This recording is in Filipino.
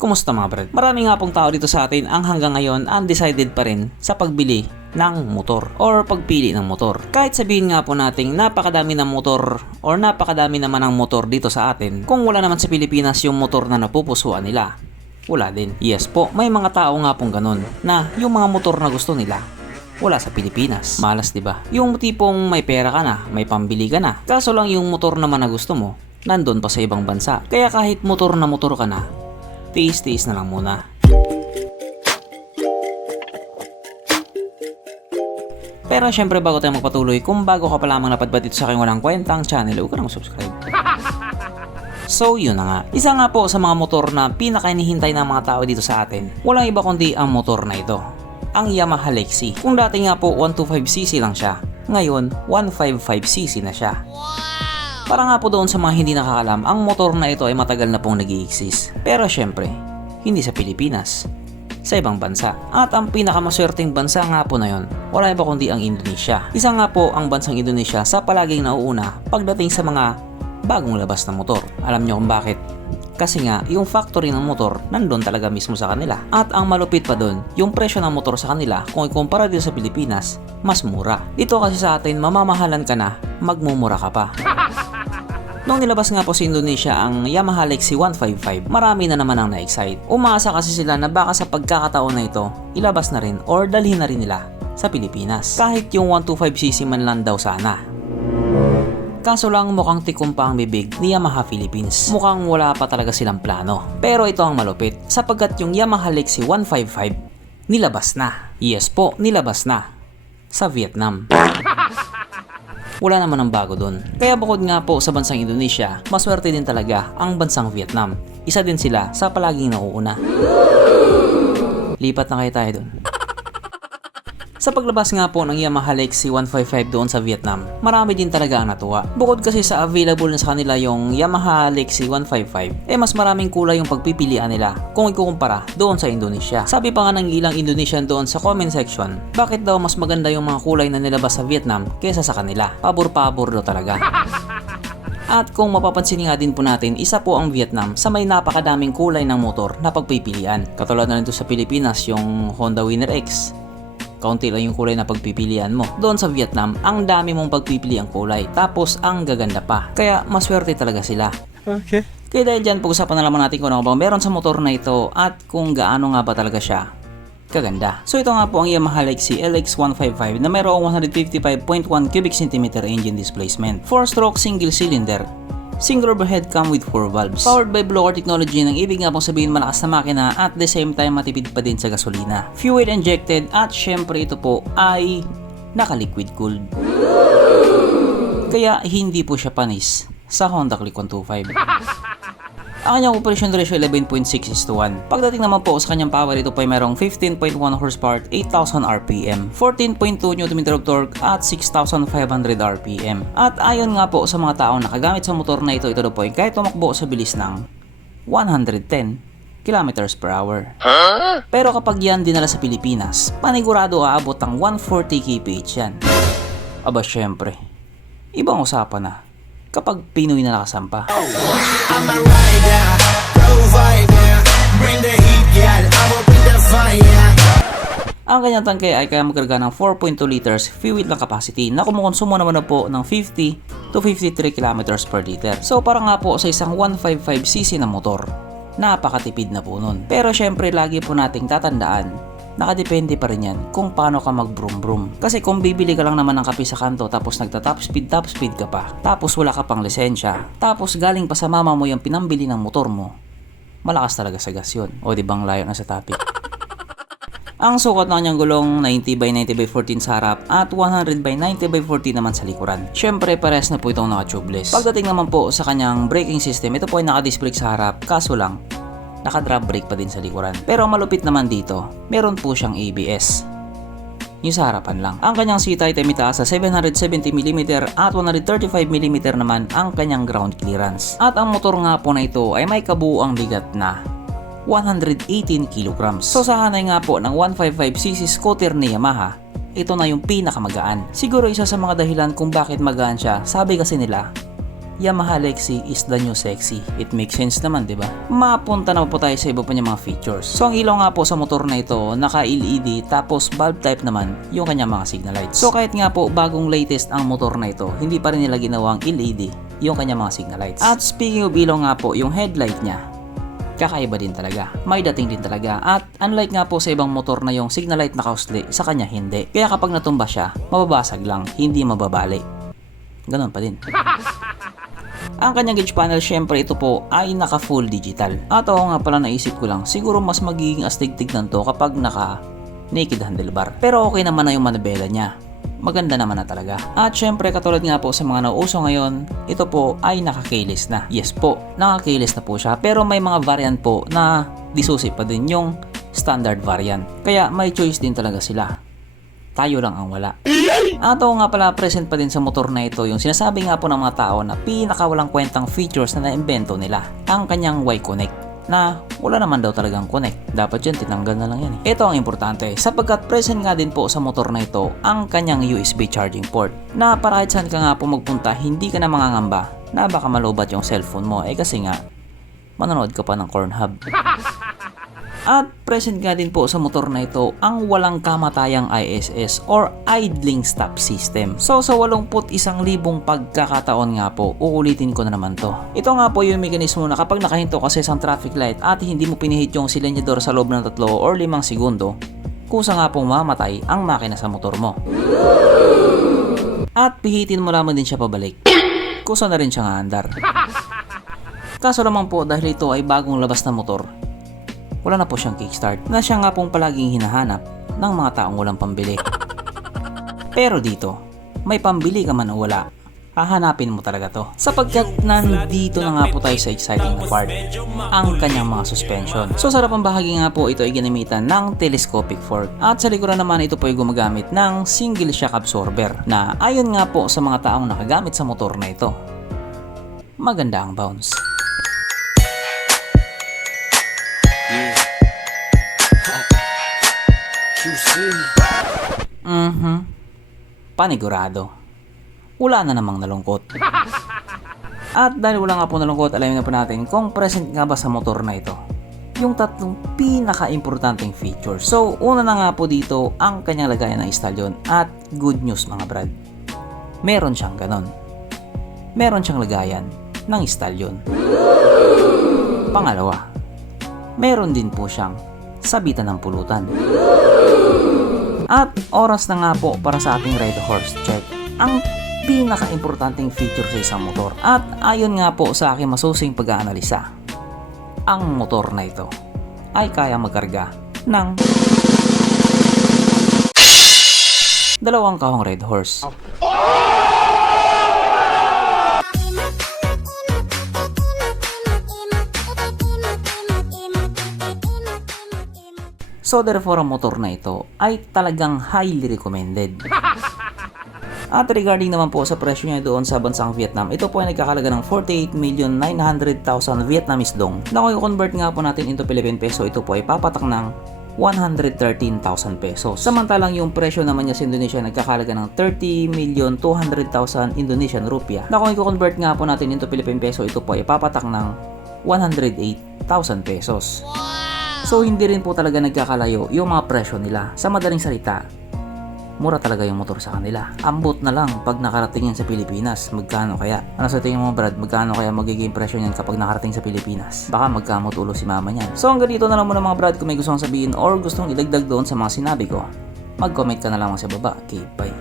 Kumusta mga brad? Marami nga pong tao dito sa atin ang hanggang ngayon undecided pa rin sa pagbili ng motor or pagpili ng motor. Kahit sabihin nga po nating napakadami ng motor or napakadami naman ng motor dito sa atin, kung wala naman sa Pilipinas yung motor na napupusuan nila, wala din. Yes po, may mga tao nga pong ganun na yung mga motor na gusto nila wala sa Pilipinas. Malas, 'di ba? Yung tipong may pera ka na, may pambili ka na. Kaso lang yung motor naman na gusto mo, nandun pa sa ibang bansa. Kaya kahit motor na motor ka na, tiis-tiis na lang muna. Pero syempre bago tayo magpatuloy, kung bago ka pa lamang napadpad dito sa aking walang kwentang channel, huwag ka na mag-subscribe. So yun na nga, isa nga po sa mga motor na pinaka-inihintay ng mga tao dito sa atin, walang iba kundi ang motor na ito, ang Yamaha Lexie. Kung dati nga po 125cc lang siya, ngayon 155cc na siya. Para nga po doon sa mga hindi nakakalam, ang motor na ito ay matagal na pong nag-i-exist. Pero syempre, hindi sa Pilipinas, sa ibang bansa. At ang pinakamaswerteng bansa nga po na yon, wala iba kundi ang Indonesia. Isa nga po ang bansang Indonesia sa palaging nauuna pagdating sa mga bagong labas na motor. Alam nyo kung bakit? Kasi nga, yung factory ng motor nandun talaga mismo sa kanila. At ang malupit pa doon, yung presyo ng motor sa kanila kung ikumpara dito sa Pilipinas, mas mura. Dito kasi sa atin, mamamahalan ka na, magmumura ka pa. Nung nilabas nga po sa Indonesia ang Yamaha Lexie 155, marami na naman ang na-excite. Umaasa kasi sila na baka sa pagkakataon na ito, ilabas na rin or dalhin na rin nila sa Pilipinas. Kahit yung 125cc man lang daw sana. Kaso lang mukhang tikom pa ang bibig ni Yamaha Philippines. Mukhang wala pa talaga silang plano. Pero ito ang malupit, sapagkat yung Yamaha Lexie 155 nilabas na. Yes po, nilabas na sa Vietnam. Wala naman ang bago dun. Kaya bukod nga po sa bansang Indonesia, maswerte din talaga ang bansang Vietnam. Isa din sila sa palaging nauuna. Lipat na kayo tayo dun. Sa paglabas nga po ng Yamaha Lexie 155 doon sa Vietnam, marami din talaga ang natuwa. Bukod kasi sa available na sa kanila yung Yamaha Lexie 155, mas maraming kulay yung pagpipilian nila kung ikukumpara doon sa Indonesia. Sabi pa nga ng ilang Indonesian doon sa comment section, bakit daw mas maganda yung mga kulay na nilabas sa Vietnam kaysa sa kanila? Pabor-pabor daw talaga. At kung mapapansin nga din po natin, isa po ang Vietnam sa may napakadaming kulay ng motor na pagpipilian. Katulad na nito sa Pilipinas, yung Honda Winner X. Kaunti lang yung kulay na pagpipilian mo. Doon sa Vietnam, ang dami mong pagpipiliang kulay. Tapos, ang gaganda pa. Kaya, maswerte talaga sila. Okay. Kaya dahil dyan, pag-usapan na naman natin kung ano ba meron sa motor na ito at kung gaano nga ba talaga siya kaganda. So, ito nga po ang Yamaha Lexie LX155 na mayroong 155.1 cubic centimeter engine displacement. 4-stroke single cylinder. Single overhead cam with 4 valves. Powered by blower technology ng ibig nga pong sabihin malakas na makina at the same time matipid pa din sa gasolina. Fuel injected at syempre ito po ay naka-liquid cooled. Kaya hindi po siya panis sa Honda Click 125. Ang kanyang operation ratio 11.6:1. Pagdating naman po sa kanyang power, ito po ay merong 15.1 horsepower, 8,000 RPM, 14.2 Nm of torque at 6,500 RPM. At ayon nga po sa mga taong nakagamit sa motor na ito daw po ay kahit tumakbo sa bilis ng 110 km/h. Pero kapag yan dinala sa Pilipinas, panigurado aabot ng 140 kph yan. Aba syempre, ibang usapan na kapag Pinoy na nakasampa. Ang kanyang tangke ay kaya magkarga ng 4.2 liters fuel lang capacity na kumukonsumo naman na po ng 50 to 53 kilometers per liter. So para nga po sa isang 155cc na motor, napakatipid na po nun. Pero syempre lagi po nating tatandaan, nakadepende pa rin yan kung paano ka mag brum brum. Kasi kung bibili ka lang naman ng kape sa kanto tapos nagta-top speed ka pa, tapos wala ka pang lisensya, tapos galing pa sa mama mo yung pinambili ng motor mo, malakas talaga sa gas yun. O di bang layo na sa topic. Ang sukat ng kanyang gulong 90/90/14 sa harap at 100/90/14 naman sa likuran. Syempre pares na po itong naka-tubeless. Pagdating naman po sa kanyang braking system, ito po ay naka-disc brake sa harap, kaso lang naka-drop brake pa din sa likuran. Pero malupit naman dito, meron po siyang ABS. Yung sa harapan lang. Ang kanyang seat height ay mitaas sa 770mm at 135mm naman ang kanyang ground clearance. At ang motor nga po na ito ay may kabuuang bigat na 118 kg. So sa hanay nga po ng 155cc scooter ni Yamaha, ito na yung pinakamagaan. Siguro isa sa mga dahilan kung bakit magaan siya, sabi kasi nila, Yamaha Lexi is the new sexy. It makes sense naman, di ba? Mapunta na po tayo sa iba pa niya mga features. So ang ilaw nga po sa motor na ito, naka-LED tapos bulb type naman yung kanyang mga signal lights. So kahit nga po bagong latest ang motor na ito, hindi pa rin nila ginawang LED yung kanyang mga signal lights. At speaking of ilaw nga po, yung headlight niya, kakaiba din talaga. May dating din talaga. At unlike nga po sa ibang motor na yung signal light nakausli, sa kanya hindi. Kaya kapag natumba siya, mababasag lang, hindi mababali. Ganon pa din. Ang kanyang gauge panel, syempre ito po ay naka full digital. At ako nga pala naisip ko lang, siguro mas magiging astig tignan to kapag naka naked handlebar. Pero okay naman na yung manibela niya. Maganda naman na talaga. At syempre katulad nga po sa mga nauuso ngayon, ito po ay naka-keyless na. Yes po, naka-keyless na po siya. Pero may mga variant po na disusi pa din yung standard variant. Kaya may choice din talaga sila. Tayo lang ang wala. At ako nga pala present pa din sa motor na ito yung sinasabi nga po ng mga tao na pinakawalang kwentang features na naimbento nila. Ang kanyang Y-Connect na wala naman daw talagang connect. Dapat yan, tinanggal na lang yan eh. Ito ang importante sapagkat present nga din po sa motor na ito ang kanyang USB charging port na para kahit saan ka nga po magpunta, hindi ka na mangangamba na baka malubat yung cellphone mo kasi nga manonood ka pa ng Pornhub. At present nga din po sa motor na ito ang walang kamatayang ISS or idling stop system. So sa 81,000 pagkakataon nga po, uulitin ko na naman to. Ito nga po yung mekanismo na kapag nakahinto kasi sa traffic light at hindi mo pinihit yung silenyador sa loob ng 3 or 5 segundo, kusa nga pong mamatay ang makina sa motor mo. At pihitin mo lamang din siya pabalik, kusa na rin siya nga andar. Kaso naman po dahil ito ay bagong labas na motor, wala na po siyang kickstart na siya nga pong palaging hinahanap ng mga taong walang pambili. Pero dito, may pambili ka man o wala, hahanapin mo talaga to. Sapagkat nandito na nga po tayo sa exciting na part, ang kanyang mga suspension. So sa harapang bahagi nga po ito ay ginamitan ng telescopic fork. At sa likuran naman ito po ay gumagamit ng single shock absorber na ayon nga po sa mga taong nakagamit sa motor na ito, maganda ang bounce. Panigurado. Wala na namang nalungkot. At dahil wala nga po nalungkot, alamin na po natin kung present nga ba sa motor na ito yung tatlong pinaka-importanting features. So, una na nga po dito ang kanyang lagayan ng stallion. At good news mga brad, meron siyang ganon. Meron siyang lagayan ng stallion. Pangalawa, meron din po siyang sabitan ng pulutan. At oras na nga po para sa ating ride horse check, ang pinaka-importanting feature sa isang motor. At ayon nga po sa aking masusing pag-aanalisa, ang motor na ito ay kaya magkarga ng 2 kahong red horse. So therefore ang motor na ito ay talagang highly recommended. At regarding naman po sa presyo niya doon sa bansang Vietnam, ito po ay nagkakalaga ng 48,900,000 Vietnamese dong. Na kung i-convert nga po natin into Philippine peso, ito po ay papatak ng 113,000 pesos. Samantalang yung presyo naman niya sa Indonesia nagkakalaga ng 30,200,000 Indonesian rupiah. Na kung i-convert nga po natin into Philippine peso, ito po ay papatak ng 108,000 pesos. So hindi rin po talaga nagkakalayo yung mga presyo nila. Sa madaling salita, mura talaga yung motor sa kanila. Ambot na lang pag nakarating yan sa Pilipinas. Magkano kaya? Ano sa tingin mo Brad? Magkano kaya magiging presyo niyan kapag nakarating sa Pilipinas? Baka magkamot ulo si mama niyan. So hanggang dito na lang muna mga Brad. Kung may gusto kong sabihin or gustong idagdag doon sa mga sinabi ko, mag-comment ka na lang sa baba. Okay, bye.